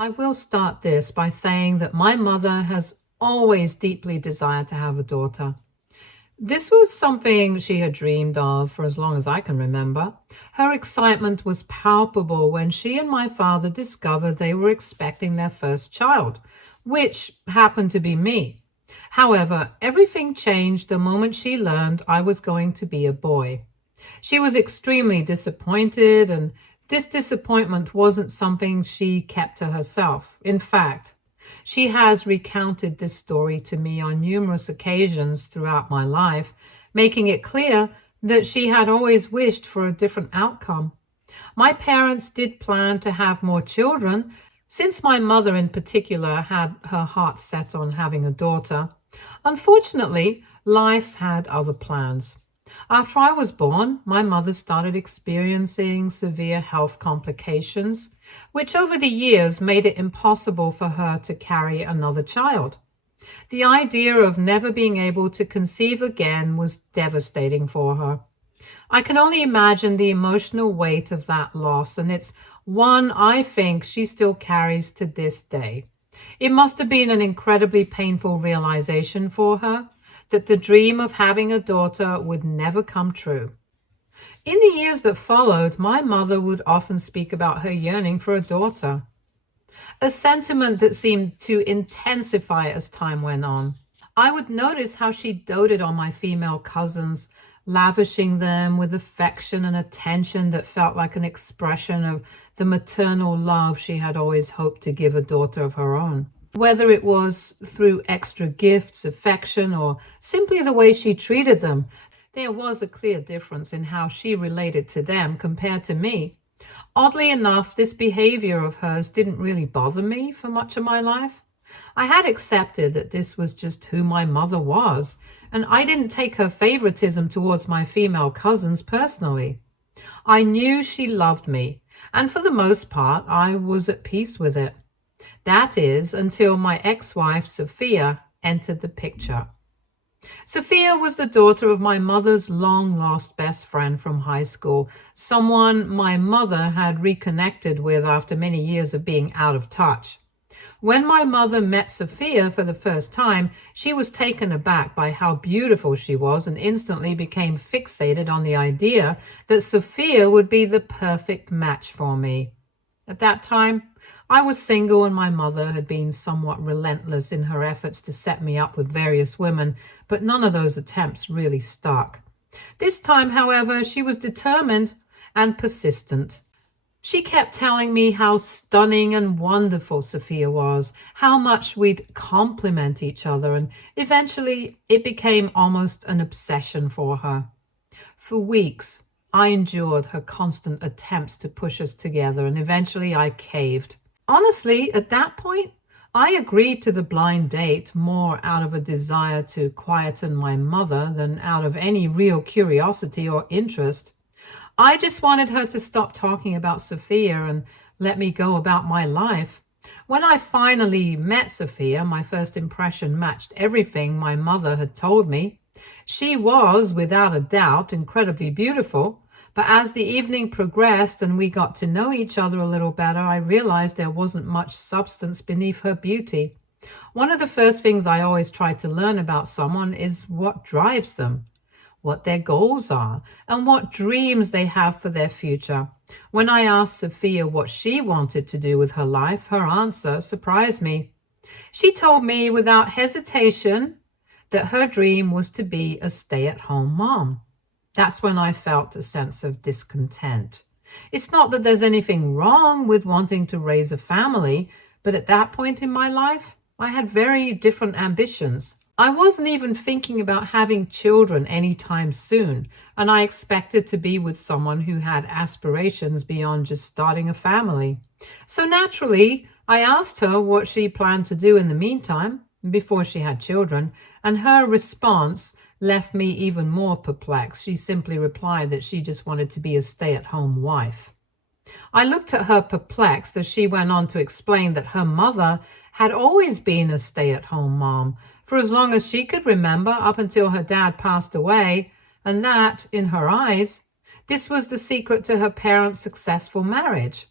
I will start this by saying that my mother has always deeply desired to have a daughter. This was something she had dreamed of for as long as I can remember. Her excitement was palpable when she and my father discovered they were expecting their first child, which happened to be me. However, everything changed the moment she learned I was going to be a boy. She was extremely disappointed, and this disappointment wasn't something she kept to herself. In fact, she has recounted this story to me on numerous occasions throughout my life, making it clear that she had always wished for a different outcome. My parents did plan to have more children, since my mother in particular had her heart set on having a daughter. Unfortunately, life had other plans. After I was born, my mother started experiencing severe health complications, which over the years made it impossible for her to carry another child. The idea of never being able to conceive again was devastating for her. I can only imagine the emotional weight of that loss, and it's one I think she still carries to this day. It must have been an incredibly painful realization for her that the dream of having a daughter would never come true. In the years that followed, my mother would often speak about her yearning for a daughter, a sentiment that seemed to intensify as time went on. I would notice how she doted on my female cousins, lavishing them with affection and attention that felt like an expression of the maternal love she had always hoped to give a daughter of her own. Whether it was through extra gifts, affection, or simply the way she treated them, there was a clear difference in how she related to them compared to me. Oddly enough, this behavior of hers didn't really bother me for much of my life. I had accepted that this was just who my mother was, and I didn't take her favoritism towards my female cousins personally. I knew she loved me, and for the most part, I was at peace with it. That is, until my ex-wife, Sophia, entered the picture. Sophia was the daughter of my mother's long-lost best friend from high school, someone my mother had reconnected with after many years of being out of touch. When my mother met Sophia for the first time, she was taken aback by how beautiful she was and instantly became fixated on the idea that Sophia would be the perfect match for me. At that time, I was single, and my mother had been somewhat relentless in her efforts to set me up with various women, but none of those attempts really stuck. This time, however, she was determined and persistent. She kept telling me how stunning and wonderful Sophia was, how much we'd complement each other, and eventually it became almost an obsession for her. For weeks, I endured her constant attempts to push us together, and eventually I caved. Honestly, at that point, I agreed to the blind date more out of a desire to quieten my mother than out of any real curiosity or interest. I just wanted her to stop talking about Sophia and let me go about my life. When I finally met Sophia, my first impression matched everything my mother had told me. She was, without a doubt, incredibly beautiful, but as the evening progressed and we got to know each other a little better, I realized there wasn't much substance beneath her beauty. One of the first things I always try to learn about someone is what drives them, what their goals are, and what dreams they have for their future. When I asked Sophia what she wanted to do with her life, her answer surprised me. She told me without hesitation that her dream was to be a stay-at-home mom. That's when I felt a sense of discontent. It's not that there's anything wrong with wanting to raise a family, but at that point in my life, I had very different ambitions. I wasn't even thinking about having children anytime soon, and I expected to be with someone who had aspirations beyond just starting a family. So naturally, I asked her what she planned to do in the meantime, before she had children, and her response left me even more perplexed. She simply replied that she just wanted to be a stay-at-home wife. I looked at her perplexed as she went on to explain that her mother had always been a stay-at-home mom for as long as she could remember, up until her dad passed away, and that, in her eyes, this was the secret to her parents' successful marriage.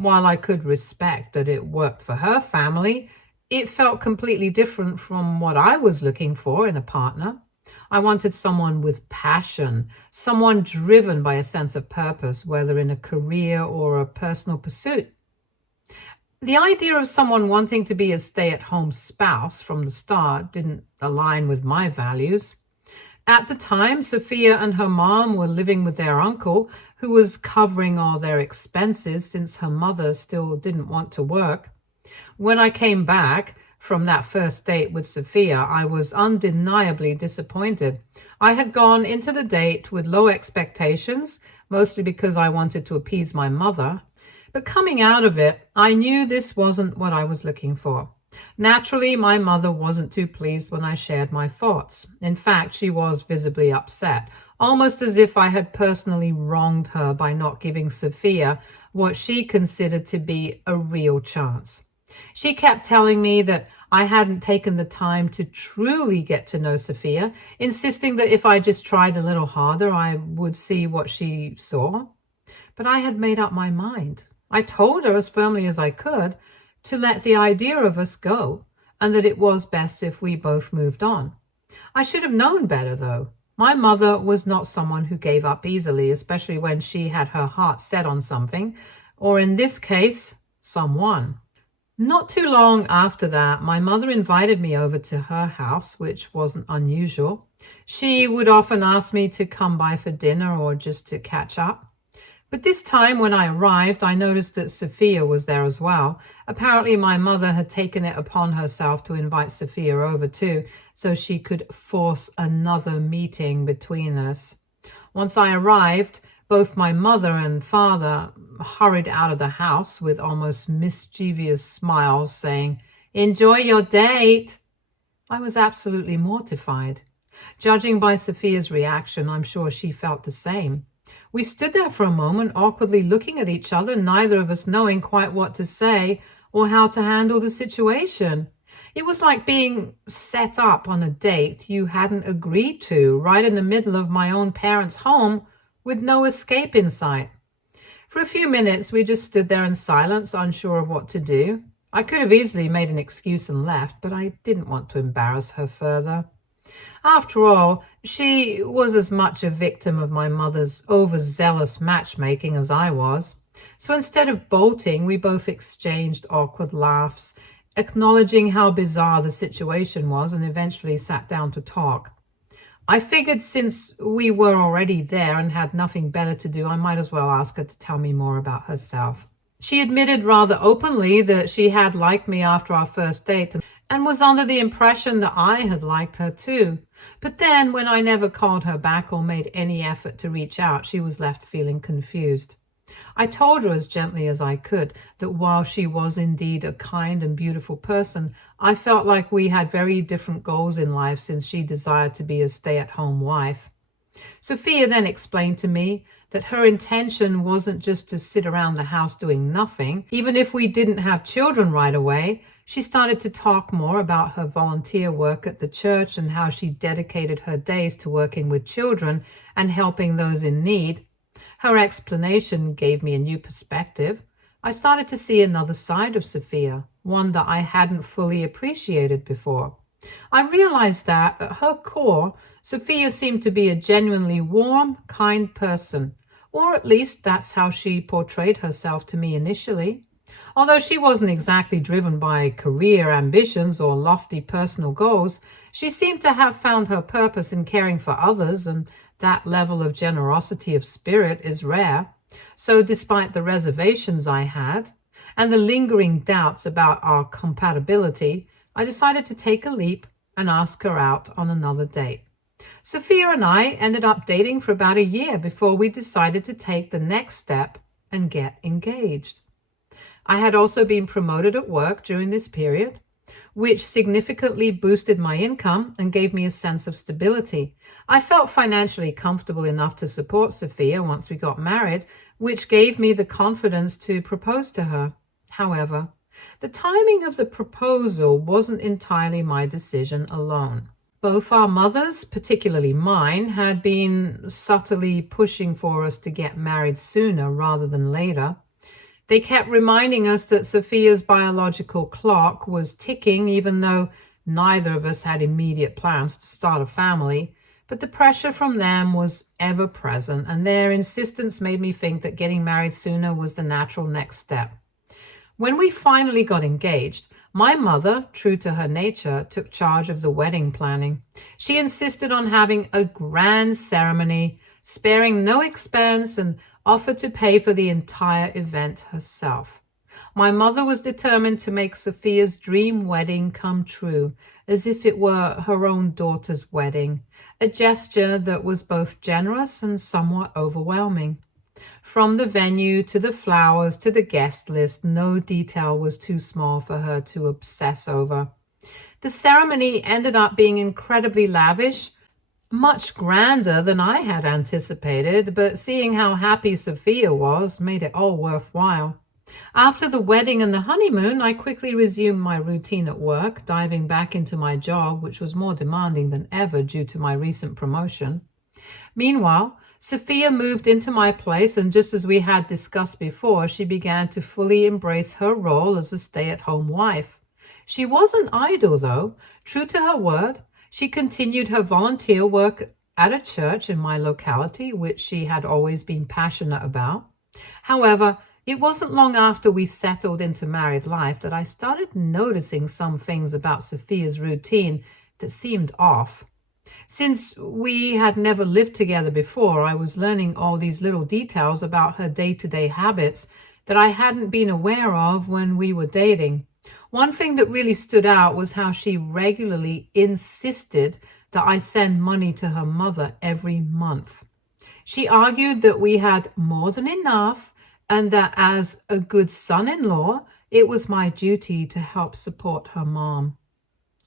While I could respect that it worked for her family, it felt completely different from what I was looking for in a partner. I wanted someone with passion, someone driven by a sense of purpose, whether in a career or a personal pursuit. The idea of someone wanting to be a stay-at-home spouse from the start didn't align with my values. At the time, Sophia and her mom were living with their uncle, who was covering all their expenses since her mother still didn't want to work. When I came back from that first date with Sophia, I was undeniably disappointed. I had gone into the date with low expectations, mostly because I wanted to appease my mother. But coming out of it, I knew this wasn't what I was looking for. Naturally, my mother wasn't too pleased when I shared my thoughts. In fact, she was visibly upset, almost as if I had personally wronged her by not giving Sophia what she considered to be a real chance. She kept telling me that I hadn't taken the time to truly get to know Sophia, insisting that if I just tried a little harder, I would see what she saw. But I had made up my mind. I told her as firmly as I could to let the idea of us go, and that it was best if we both moved on. I should have known better, though. My mother was not someone who gave up easily, especially when she had her heart set on something, or in this case, someone. Not too long after that, my mother invited me over to her house, which wasn't unusual. She would often ask me to come by for dinner or just to catch up. But this time when I arrived, I noticed that Sophia was there as well. Apparently my mother had taken it upon herself to invite Sophia over too, so she could force another meeting between us. Once I arrived, both my mother and father hurried out of the house with almost mischievous smiles, saying, "Enjoy your date." I was absolutely mortified. Judging by Sophia's reaction, I'm sure she felt the same. We stood there for a moment, awkwardly looking at each other, neither of us knowing quite what to say or how to handle the situation. It was like being set up on a date you hadn't agreed to, right in the middle of my own parents' home with no escape in sight. For a few minutes, we just stood there in silence, unsure of what to do. I could have easily made an excuse and left, but I didn't want to embarrass her further. After all, she was as much a victim of my mother's overzealous matchmaking as I was. So instead of bolting, we both exchanged awkward laughs, acknowledging how bizarre the situation was, and eventually sat down to talk. I figured since we were already there and had nothing better to do, I might as well ask her to tell me more about herself. She admitted rather openly that she had liked me after our first date and was under the impression that I had liked her too. But then, when I never called her back or made any effort to reach out, she was left feeling confused. I told her as gently as I could that while she was indeed a kind and beautiful person, I felt like we had very different goals in life since she desired to be a stay-at-home wife. Sophia then explained to me that her intention wasn't just to sit around the house doing nothing. Even if we didn't have children right away, she started to talk more about her volunteer work at the church and how she dedicated her days to working with children and helping those in need. Her explanation gave me a new perspective. I started to see another side of Sophia, one that I hadn't fully appreciated before. I realized that, at her core, Sophia seemed to be a genuinely warm, kind person, or at least that's how she portrayed herself to me initially. Although she wasn't exactly driven by career ambitions or lofty personal goals, she seemed to have found her purpose in caring for others, and that level of generosity of spirit is rare. So despite the reservations I had, and the lingering doubts about our compatibility, I decided to take a leap and ask her out on another date. Sophia and I ended up dating for about a year before we decided to take the next step and get engaged. I had also been promoted at work during this period, which significantly boosted my income and gave me a sense of stability. I felt financially comfortable enough to support Sophia once we got married, which gave me the confidence to propose to her. However, the timing of the proposal wasn't entirely my decision alone. Both our mothers, particularly mine, had been subtly pushing for us to get married sooner rather than later. They kept reminding us that Sophia's biological clock was ticking, even though neither of us had immediate plans to start a family. But the pressure from them was ever present, and their insistence made me think that getting married sooner was the natural next step. When we finally got engaged, my mother, true to her nature, took charge of the wedding planning. She insisted on having a grand ceremony, sparing no expense, and offered to pay for the entire event herself. My mother was determined to make Sophia's dream wedding come true, as if it were her own daughter's wedding, a gesture that was both generous and somewhat overwhelming. From the venue to the flowers to the guest list, no detail was too small for her to obsess over. The ceremony ended up being incredibly lavish, much grander than I had anticipated, but seeing how happy Sophia was made it all worthwhile. After the wedding and the honeymoon, I quickly resumed my routine at work, diving back into my job, which was more demanding than ever due to my recent promotion. Meanwhile, Sophia moved into my place, and just as we had discussed before, she began to fully embrace her role as a stay-at-home wife. She wasn't idle, though. True to her word, she continued her volunteer work at a church in my locality, which she had always been passionate about. However, it wasn't long after we settled into married life that I started noticing some things about Sophia's routine that seemed off. Since we had never lived together before, I was learning all these little details about her day-to-day habits that I hadn't been aware of when we were dating. One thing that really stood out was how she regularly insisted that I send money to her mother every month. She argued that we had more than enough and that as a good son-in-law, it was my duty to help support her mom.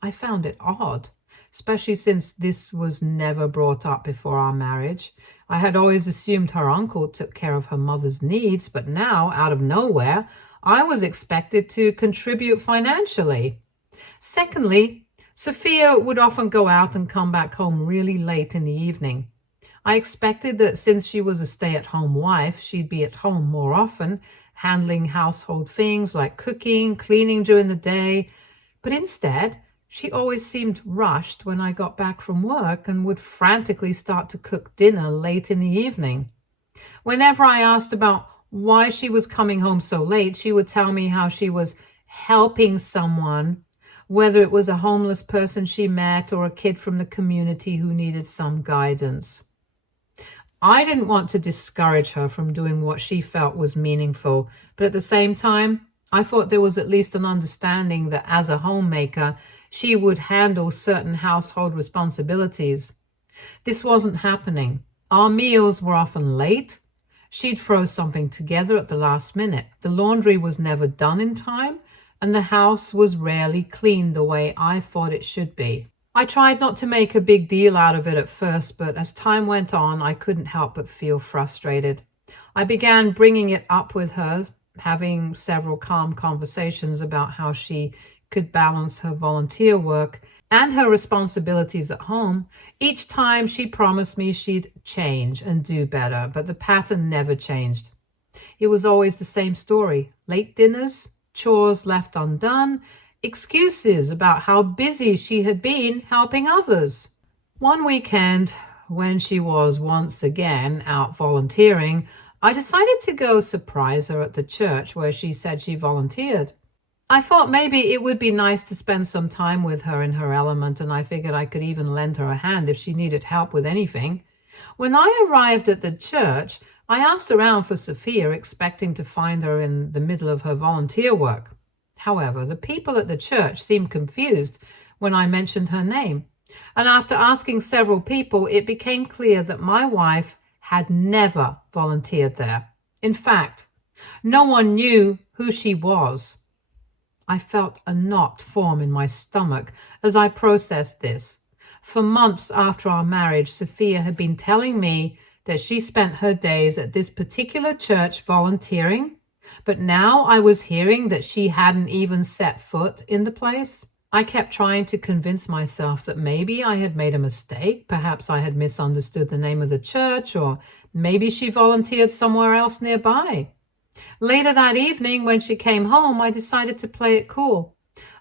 I found it odd, especially since this was never brought up before our marriage. I had always assumed her uncle took care of her mother's needs, but now, out of nowhere, I was expected to contribute financially. Secondly, Sophia would often go out and come back home really late in the evening. I expected that since she was a stay-at-home wife, she'd be at home more often, handling household things like cooking, cleaning during the day, but instead, she always seemed rushed when I got back from work and would frantically start to cook dinner late in the evening. Whenever I asked about why she was coming home so late, she would tell me how she was helping someone, whether it was a homeless person she met or a kid from the community who needed some guidance. I didn't want to discourage her from doing what she felt was meaningful, but at the same time, I thought there was at least an understanding that as a homemaker, she would handle certain household responsibilities. This wasn't happening. Our meals were often late. She'd throw something together at the last minute. The laundry was never done in time, and the house was rarely cleaned the way I thought it should be. I tried not to make a big deal out of it at first, but as time went on, I couldn't help but feel frustrated. I began bringing it up with her, having several calm conversations about how she could balance her volunteer work and her responsibilities at home. Each time she promised me she'd change and do better, but the pattern never changed. It was always the same story: late dinners, chores left undone, excuses about how busy she had been helping others. One weekend, when she was once again out volunteering, I decided to go surprise her at the church where she said she volunteered. I thought maybe it would be nice to spend some time with her in her element, and I figured I could even lend her a hand if she needed help with anything. When I arrived at the church, I asked around for Sophia, expecting to find her in the middle of her volunteer work. However, the people at the church seemed confused when I mentioned her name, and after asking several people, it became clear that my wife had never volunteered there. In fact, no one knew who she was. I felt a knot form in my stomach as I processed this. For months after our marriage, Sophia had been telling me that she spent her days at this particular church volunteering, but now I was hearing that she hadn't even set foot in the place. I kept trying to convince myself that maybe I had made a mistake. Perhaps I had misunderstood the name of the church, or maybe she volunteered somewhere else nearby. Later that evening, when she came home, I decided to play it cool.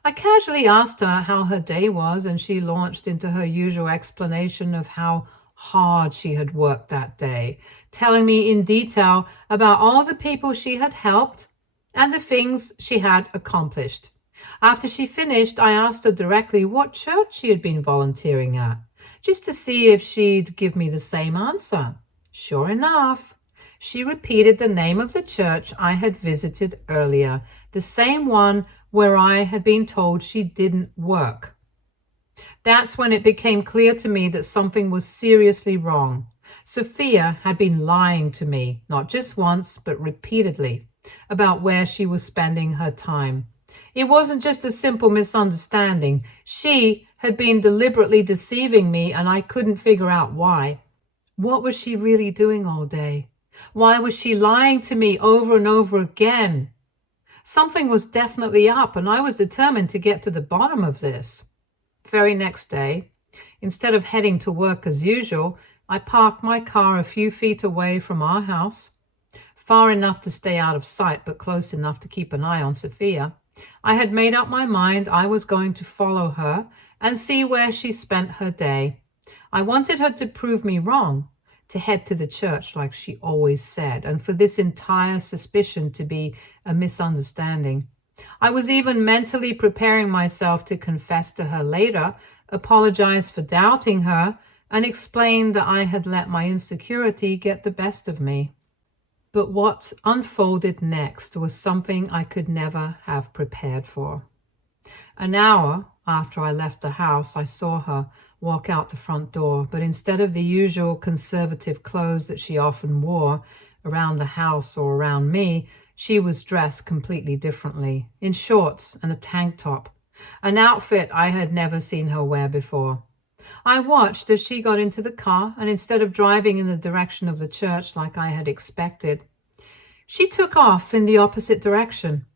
I casually asked her how her day was, and she launched into her usual explanation of how hard she had worked that day, telling me in detail about all the people she had helped and the things she had accomplished. After she finished, I asked her directly what church she had been volunteering at, just to see if she'd give me the same answer. Sure enough, she repeated the name of the church I had visited earlier, the same one where I had been told she didn't work. That's when it became clear to me that something was seriously wrong. Sophia had been lying to me, not just once, but repeatedly, about where she was spending her time. It wasn't just a simple misunderstanding. She had been deliberately deceiving me, and I couldn't figure out why. What was she really doing all day? Why was she lying to me over and over again? Something was definitely up, and I was determined to get to the bottom of this. Very next day, instead of heading to work as usual, I parked my car a few feet away from our house, far enough to stay out of sight, but close enough to keep an eye on Sophia. I had made up my mind I was going to follow her and see where she spent her day. I wanted her to prove me wrong, to head to the church like she always said, and for this entire suspicion to be a misunderstanding. I was even mentally preparing myself to confess to her later, apologize for doubting her, and explain that I had let my insecurity get the best of me. But what unfolded next was something I could never have prepared for. An hour after I left the house, I saw her walk out the front door, but instead of the usual conservative clothes that she often wore around the house or around me, she was dressed completely differently, in shorts and a tank top, an outfit I had never seen her wear before. I watched as she got into the car, and instead of driving in the direction of the church like I had expected, she took off in the opposite direction.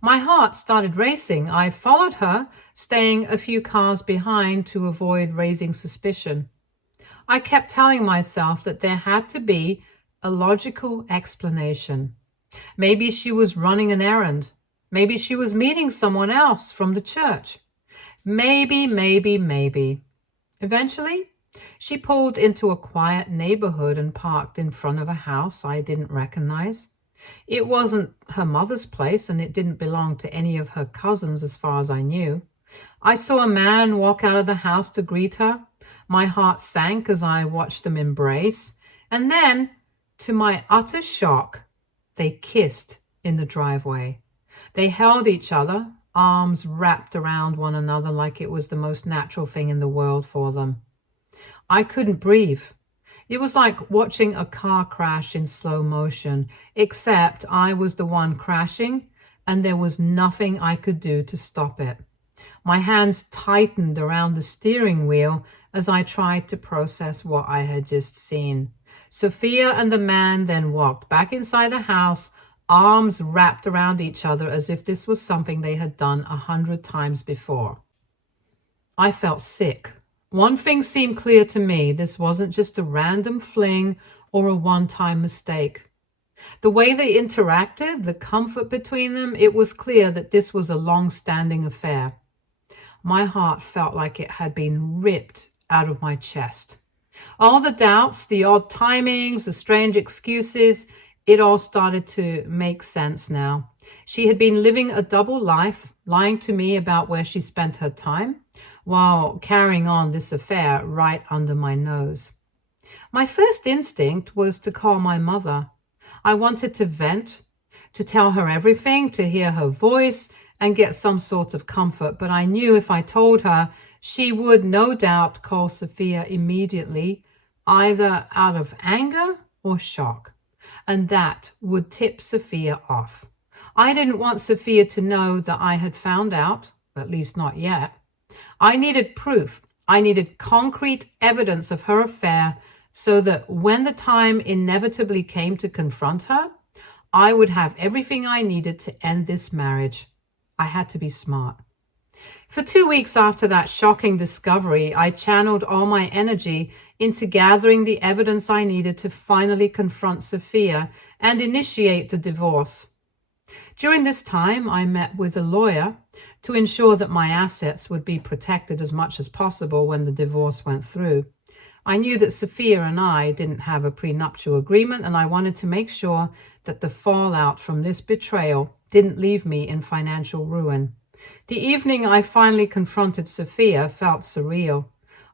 My heart started racing. I followed her, staying a few cars behind to avoid raising suspicion. I kept telling myself that there had to be a logical explanation. Maybe she was running an errand. Maybe she was meeting someone else from the church. Maybe. Eventually, she pulled into a quiet neighborhood and parked in front of a house I didn't recognize. It wasn't her mother's place, and it didn't belong to any of her cousins as far as I knew. I saw a man walk out of the house to greet her. My heart sank as I watched them embrace. And then, to my utter shock, they kissed in the driveway. They held each other, arms wrapped around one another like it was the most natural thing in the world for them. I couldn't breathe. It was like watching a car crash in slow motion, except I was the one crashing, and there was nothing I could do to stop it. My hands tightened around the steering wheel as I tried to process what I had just seen. Sophia and the man then walked back inside the house, arms wrapped around each other as if this was something they had done 100 times before. I felt sick. One thing seemed clear to me: this wasn't just a random fling or a one-time mistake. The way they interacted, the comfort between them, it was clear that this was a long-standing affair. My heart felt like it had been ripped out of my chest. All the doubts, the odd timings, the strange excuses, it all started to make sense now. She had been living a double life, lying to me about where she spent her time, while carrying on this affair right under my nose. My first instinct was to call my mother. I wanted to vent, to tell her everything, to hear her voice and get some sort of comfort, but I knew if I told her, she would no doubt call Sophia immediately, either out of anger or shock, and that would tip Sophia off. I didn't want Sophia to know that I had found out, at least not yet. I needed proof. I needed concrete evidence of her affair so that when the time inevitably came to confront her, I would have everything I needed to end this marriage. I had to be smart. For 2 weeks after that shocking discovery, I channeled all my energy into gathering the evidence I needed to finally confront Sophia and initiate the divorce. During this time, I met with a lawyer to ensure that my assets would be protected as much as possible when the divorce went through. I knew that Sophia and I didn't have a prenuptial agreement, and I wanted to make sure that the fallout from this betrayal didn't leave me in financial ruin. The evening I finally confronted Sophia felt surreal.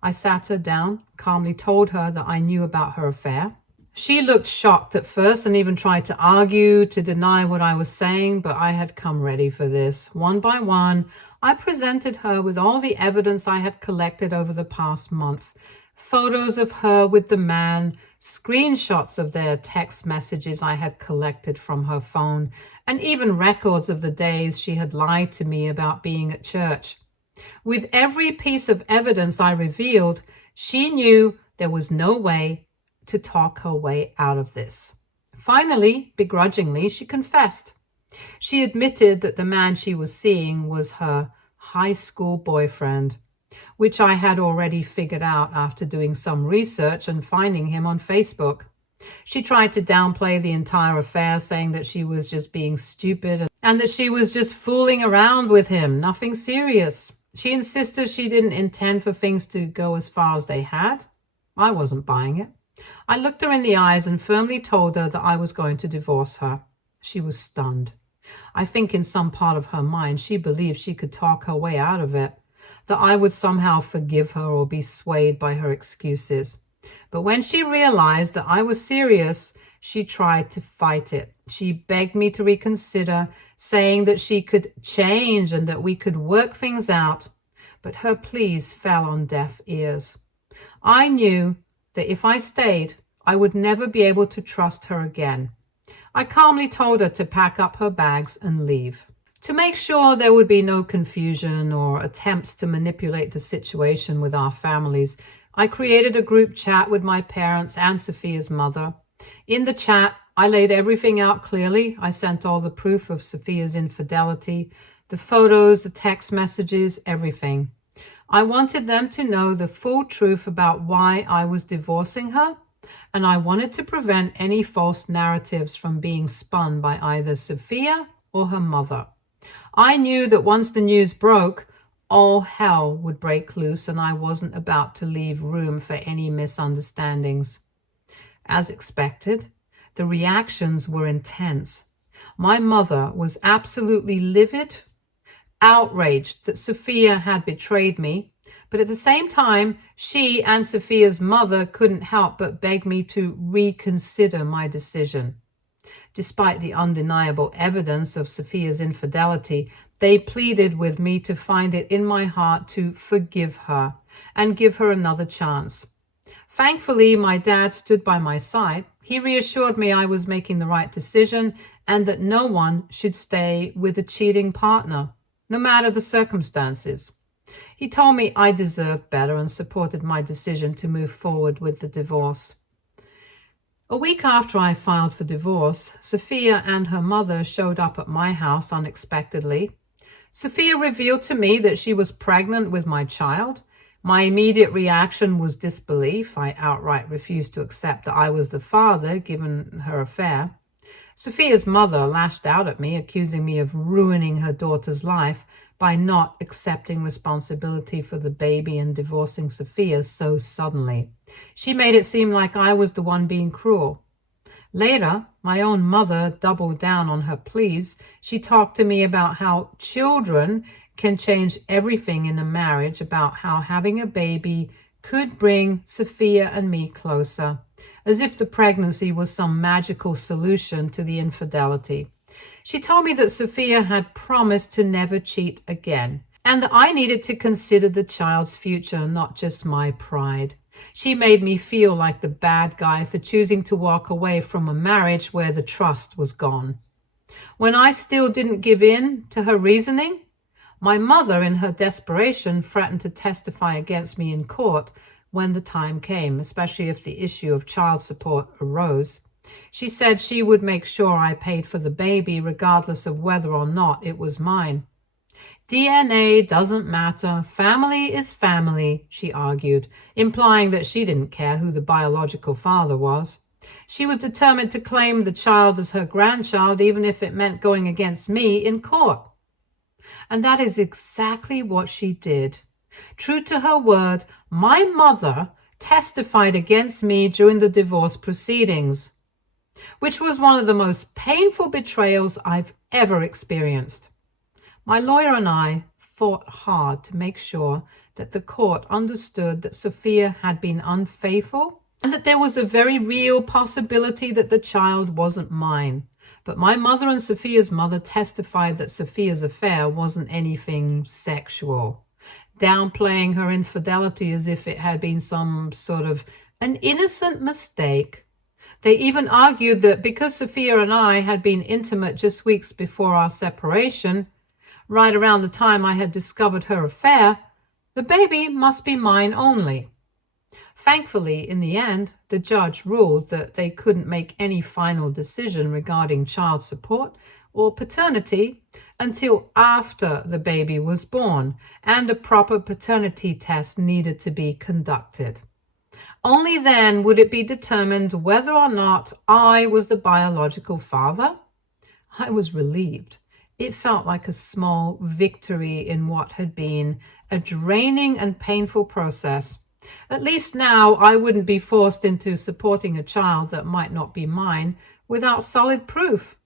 I sat her down, calmly told her that I knew about her affair. She looked shocked at first and even tried to argue, to deny what I was saying, but I had come ready for this. One by one, I presented her with all the evidence I had collected over the past month. Photos of her with the man, screenshots of their text messages I had collected from her phone, and even records of the days she had lied to me about being at church. With every piece of evidence I revealed, she knew there was no way to talk her way out of this. Finally, begrudgingly, she confessed. She admitted that the man she was seeing was her high school boyfriend, which I had already figured out after doing some research and finding him on Facebook. She tried to downplay the entire affair, saying that she was just being stupid and that she was just fooling around with him, nothing serious. She insisted she didn't intend for things to go as far as they had. I wasn't buying it. I looked her in the eyes and firmly told her that I was going to divorce her. She was stunned. I think in some part of her mind she believed she could talk her way out of it, that I would somehow forgive her or be swayed by her excuses. But when she realized that I was serious, she tried to fight it. She begged me to reconsider, saying that she could change and that we could work things out. But her pleas fell on deaf ears. I knew that if I stayed, I would never be able to trust her again. I calmly told her to pack up her bags and leave. To make sure there would be no confusion or attempts to manipulate the situation with our families, I created a group chat with my parents and Sophia's mother. In the chat, I laid everything out clearly. I sent all the proof of Sophia's infidelity, the photos, the text messages, everything. I wanted them to know the full truth about why I was divorcing her, and I wanted to prevent any false narratives from being spun by either Sophia or her mother. I knew that once the news broke, all hell would break loose, and I wasn't about to leave room for any misunderstandings. As expected, the reactions were intense. My mother was absolutely livid, outraged that Sophia had betrayed me, but at the same time, she and Sophia's mother couldn't help but beg me to reconsider my decision. Despite the undeniable evidence of Sophia's infidelity, they pleaded with me to find it in my heart to forgive her and give her another chance. Thankfully, my dad stood by my side. He reassured me I was making the right decision and that no one should stay with a cheating partner, no matter the circumstances. He told me I deserved better and supported my decision to move forward with the divorce. A week after I filed for divorce, Sophia and her mother showed up at my house unexpectedly. Sophia revealed to me that she was pregnant with my child. My immediate reaction was disbelief. I outright refused to accept that I was the father, given her affair. Sophia's mother lashed out at me, accusing me of ruining her daughter's life by not accepting responsibility for the baby and divorcing Sophia so suddenly. She made it seem like I was the one being cruel. Later, my own mother doubled down on her pleas. She talked to me about how children can change everything in a marriage, about how having a baby could bring Sophia and me closer, as if the pregnancy was some magical solution to the infidelity. She told me that Sophia had promised to never cheat again, and that I needed to consider the child's future, not just my pride. She made me feel like the bad guy for choosing to walk away from a marriage where the trust was gone. When I still didn't give in to her reasoning, my mother, in her desperation, threatened to testify against me in court when the time came, especially if the issue of child support arose. She said she would make sure I paid for the baby regardless of whether or not it was mine. DNA doesn't matter. Family is family, she argued, implying that she didn't care who the biological father was. She was determined to claim the child as her grandchild, even if it meant going against me in court. And that is exactly what she did. True to her word, my mother testified against me during the divorce proceedings, which was one of the most painful betrayals I've ever experienced. My lawyer and I fought hard to make sure that the court understood that Sophia had been unfaithful and that there was a very real possibility that the child wasn't mine. But my mother and Sophia's mother testified that Sophia's affair wasn't anything sexual, downplaying her infidelity as if it had been some sort of an innocent mistake. They even argued that because Sophia and I had been intimate just weeks before our separation, right around the time I had discovered her affair, the baby must be mine only. Thankfully, in the end, the judge ruled that they couldn't make any final decision regarding child support or paternity until after the baby was born and a proper paternity test needed to be conducted. Only then would it be determined whether or not I was the biological father. I was relieved. It felt like a small victory in what had been a draining and painful process. At least now I wouldn't be forced into supporting a child that might not be mine without solid proof.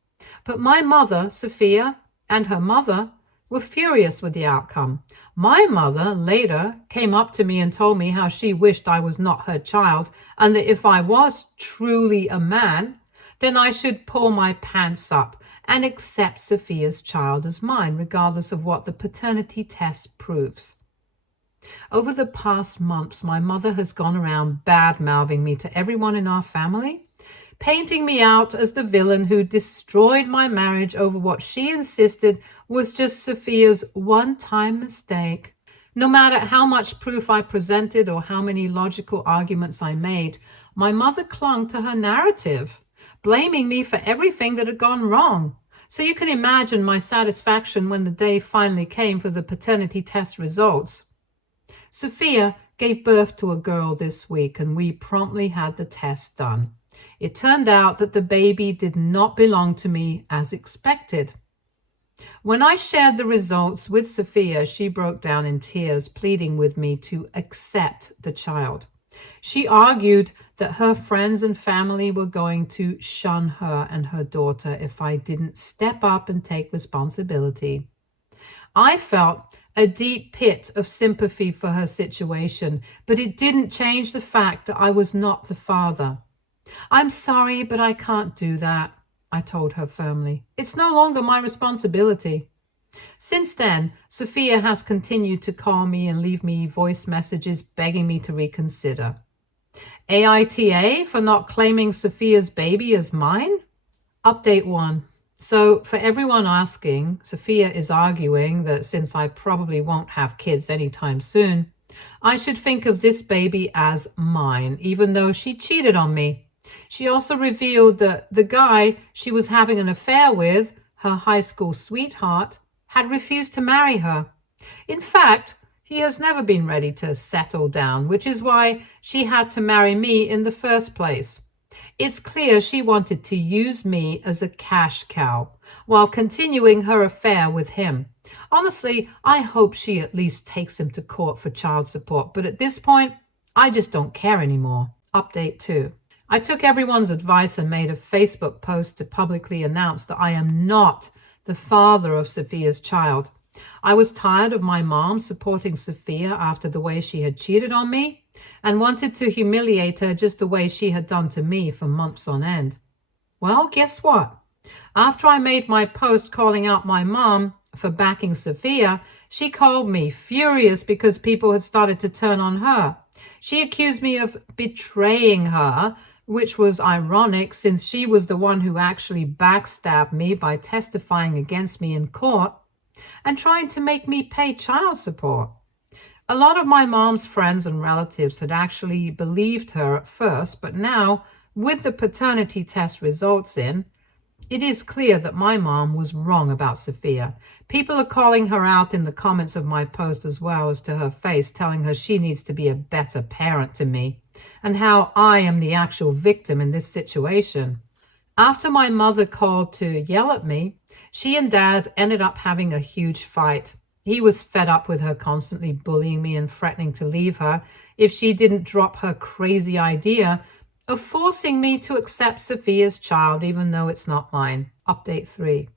But my mother, Sophia, and her mother were furious with the outcome. My mother later came up to me and told me how she wished I was not her child, and that if I was truly a man, then I should pull my pants up and accept Sophia's child as mine, regardless of what the paternity test proves. Over the past months, my mother has gone around bad-mouthing me to everyone in our family, painting me out as the villain who destroyed my marriage over what she insisted was just Sophia's one-time mistake. No matter how much proof I presented or how many logical arguments I made, my mother clung to her narrative, blaming me for everything that had gone wrong. So you can imagine my satisfaction when the day finally came for the paternity test results. Sophia gave birth to a girl this week, and we promptly had the test done. It turned out that the baby did not belong to me as expected. When I shared the results with Sophia, she broke down in tears, pleading with me to accept the child. She argued that her friends and family were going to shun her and her daughter if I didn't step up and take responsibility. I felt a deep pit of sympathy for her situation, but it didn't change the fact that I was not the father. "I'm sorry, but I can't do that," I told her firmly. "It's no longer my responsibility." Since then, Sophia has continued to call me and leave me voice messages begging me to reconsider. AITA for not claiming Sophia's baby as mine? Update 1. So for everyone asking, Sophia is arguing that since I probably won't have kids anytime soon, I should think of this baby as mine, even though she cheated on me. She also revealed that the guy she was having an affair with, her high school sweetheart, had refused to marry her. In fact, he has never been ready to settle down, which is why she had to marry me in the first place. It's clear she wanted to use me as a cash cow while continuing her affair with him. Honestly, I hope she at least takes him to court for child support, but at this point, I just don't care anymore. Update 2. I took everyone's advice and made a Facebook post to publicly announce that I am not the father of Sophia's child. I was tired of my mom supporting Sophia after the way she had cheated on me and wanted to humiliate her just the way she had done to me for months on end. Well, guess what? After I made my post calling out my mom for backing Sophia, she called me furious because people had started to turn on her. She accused me of betraying her, which was ironic since she was the one who actually backstabbed me by testifying against me in court and trying to make me pay child support. A lot of my mom's friends and relatives had actually believed her at first, but now, with the paternity test results in, It is clear that my mom was wrong about Sophia. People are calling her out in the comments of my post as well as to her face, telling her she needs to be a better parent to me, and how I am the actual victim in this situation. After my mother called to yell at me, she and Dad ended up having a huge fight. He was fed up with her constantly bullying me and threatening to leave her if she didn't drop her crazy idea of forcing me to accept Sophia's child, even though it's not mine. Update 3.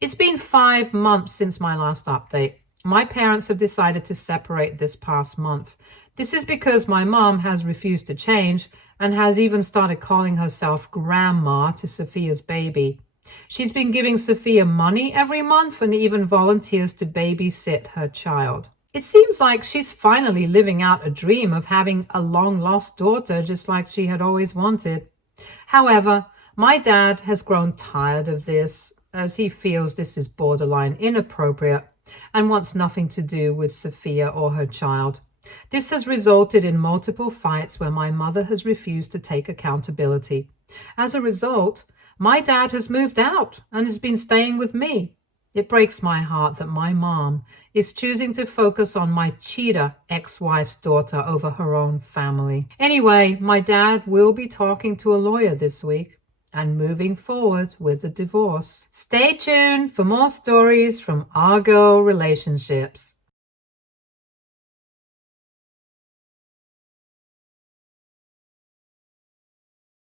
It's been 5 months since my last update. My parents have decided to separate this past month. This is because my mom has refused to change and has even started calling herself grandma to Sophia's baby. She's been giving Sophia money every month and even volunteers to babysit her child. It seems like she's finally living out a dream of having a long-lost daughter just like she had always wanted. However, my dad has grown tired of this, as he feels this is borderline inappropriate and wants nothing to do with Sophia or her child. This has resulted in multiple fights where my mother has refused to take accountability. As a result, my dad has moved out and has been staying with me. It breaks my heart that my mom is choosing to focus on my cheater ex-wife's daughter over her own family. Anyway, my dad will be talking to a lawyer this week and moving forward with the divorce. Stay tuned for more stories from our girl relationships.